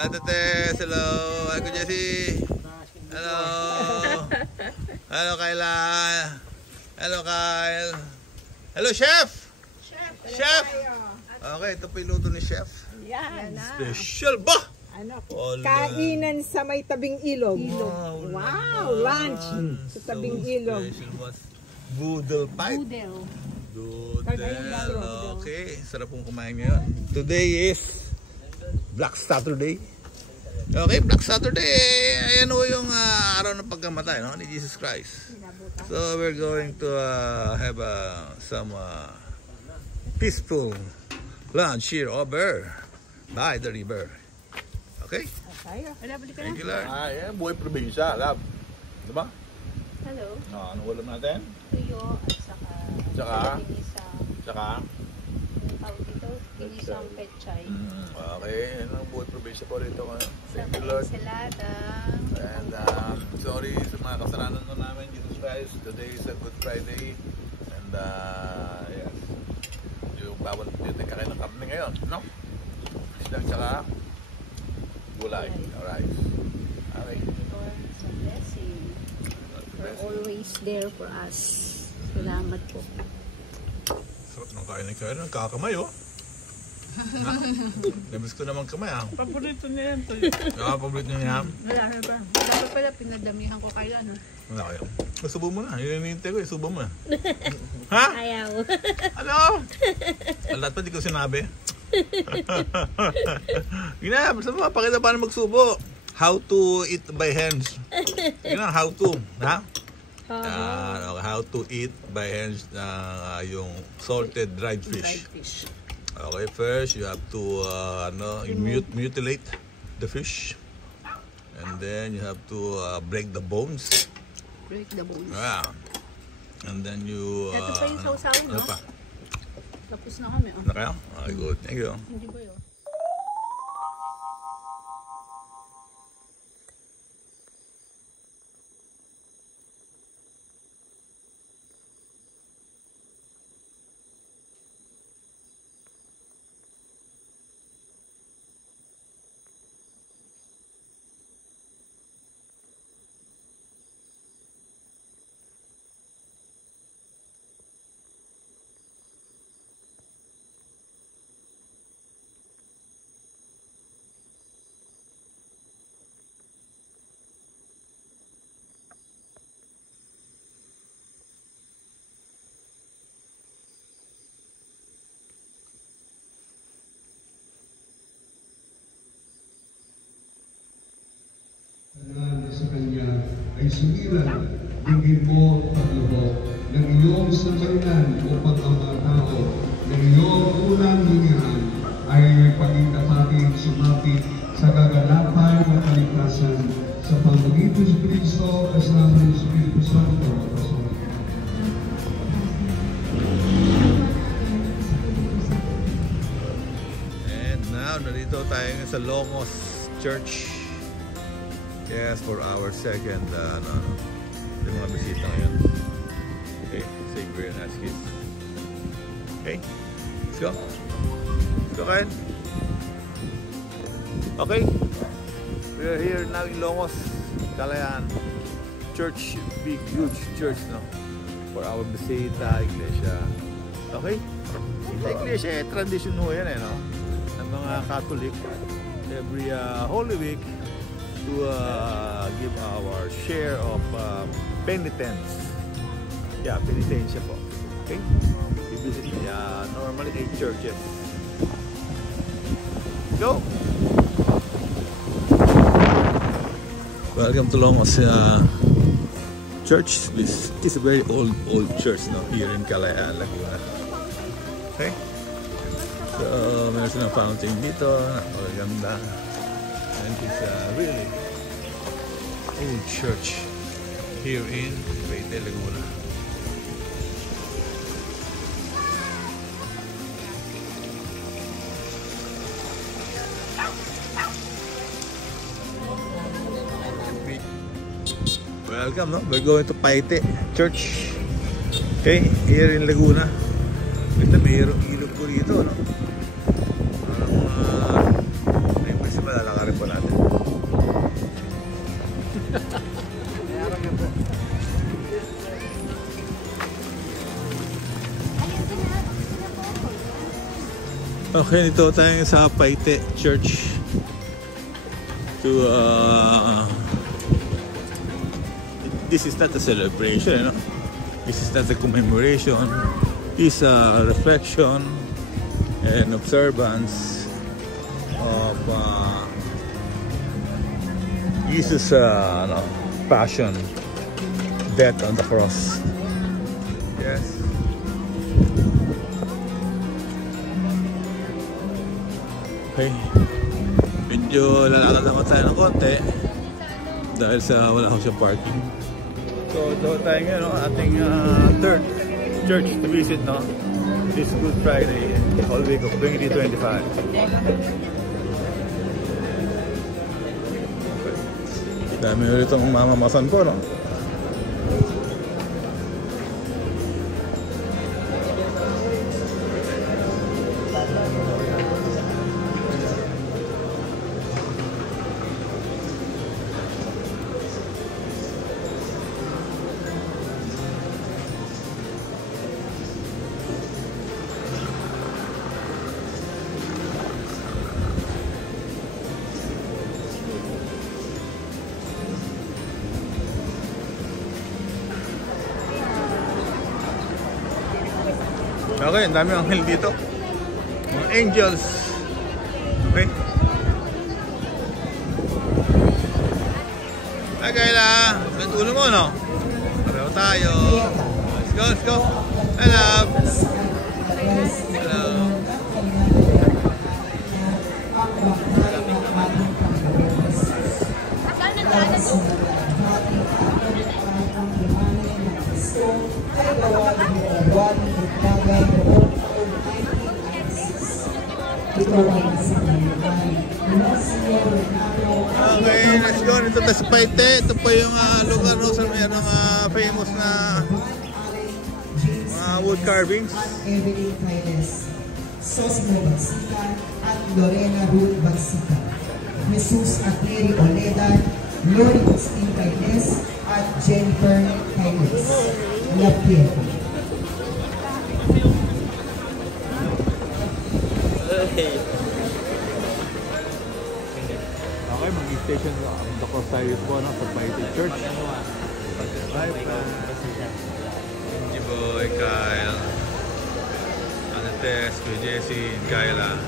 Ate Tess, hello. Uncle Jesse. Hello. Hello, Kyla. Hello, Kyle. Hello, Chef. Chef. Okay, ito po yung luto ni Chef. Yan. Special ba? Ano? Kainan sa may tabing ilog. Wow, lunch sa tabing ilog. Special was boodle pipe. Doodle. Okay, sarap pong kumain ngayon. Today is Black Saturday. Okay, Black Saturday. Ayan o yung araw ng pagkamatay, no, ni Jesus Christ. So we're going to have some peaceful lunch here over by the river. Okay? Thank you, Lord. Ayan, buhay probinsya, love. Diba? Hello. Anong ulam natin? Tuyo at saka ginisang pechay. Okay, ano ang buhay probinsya po rito. Thank you, Lord. Ensalada. And sorry sa mga kasalanan ko namin, Jesus Christ. Today is a Good Friday. And yes, yung bawal dito kakain ng karne ngayon, no? Islang tsaka gulay. Alright. Okay. Lord, it's a blessing. You're always there for us. Salamat po. Sarap ng kain ng kain. Nagkakamay, oh. Labis ko naman kamay, ah. Paborito niya yan. Paborito niya yan. Wala na ba? Dapat pala pinadamihan ko kailan. Wala kayo. Subo mo na. Yun yung hinihintay ko. Subo mo na. Ha? Ayaw. Ano? Lahat pa di ko sinabi. Gina, basta mo, pakita paano magsubo. How to eat by hands. Gina, how to. Ha? How to eat by hands yung salted dried fish. Okay, first you have to mutilate the fish. And then you have to break the bones. Break the bones. Yeah. And then you... Ito pa yung sausaw, no? Ano pa? Tapos na kami. Na kayo? Okay, good. Thank you. Hindi ba yun? Sa Kanya ay sumiran ng imo paglubok ng iyong sambayanan upang ang mga tao ng iyong unang hinihan ay pagkakapating sumapit sa kaganapan ng kaligtasan sa pamagitan sa Kristo kasama ng Espiritu Santo. And now, narito tayo sa Longos Church. Yes, for our second yung mga bisita ngayon. Okay, say very nice kids. Okay, let's go. Let's go, Kyle. Okay, we are here now in Longos, Kalayaan Church, big huge church, no? For our bisita, iglesia. Okay, bisita iglesia, tradition ho yan, no? Ng mga Catholic, every Holy Week, to give our share of penitence. Yeah, penitensya po. Okay? We visit normally 8 churches. Go! Welcome to Longos Church. This is a very old church now here in Kalayaan, Laguna. Okay? So, meron silang fountain dito. Napakaganda. And it's a really old church here in Leyte, Laguna. Welcome, no? We're going to Paite Church. Okay, here in Laguna. Ito, mayroong ilog ko dito, no? Parang may festival, lalakarin po natin. Okay, dito tayo sa Paite Church to this is not a celebration, you know? This is not a commemoration. It's a reflection and observance of Jesus' passion, death on the cross. Yes. Okay. Medyo lalakad naman tayo ng konti dahil sa wala ko siya parking. So doon tayo ngayon, no? Ating third church to visit, no? This Good Friday, whole week of 2025. Dami ulit itong mamamasan ko, no? Okay, ang dami anghel dito. Mga angels. Okay. Hi, Kayla. Saan ulo mo, no? Pareho tayo. Let's go, let's go. Hello. Hello. Okay, let's go. Ito tayo sa Paite. Ito pa yung lugar, no, sa mayroong famous na wood carvings. Evelyn Paines, Sosimo Bagsikan at Lorena Ruth Bagsikan, Jesus Ateri Oleda, Lori Agustin Paines at Jennifer Paines. La Pieta. Okay, mag-station the cross tayo po, no, sa Paite Church. Bye, Boy, Kyle, Ate Tess, Kuya Jessie, Kayla.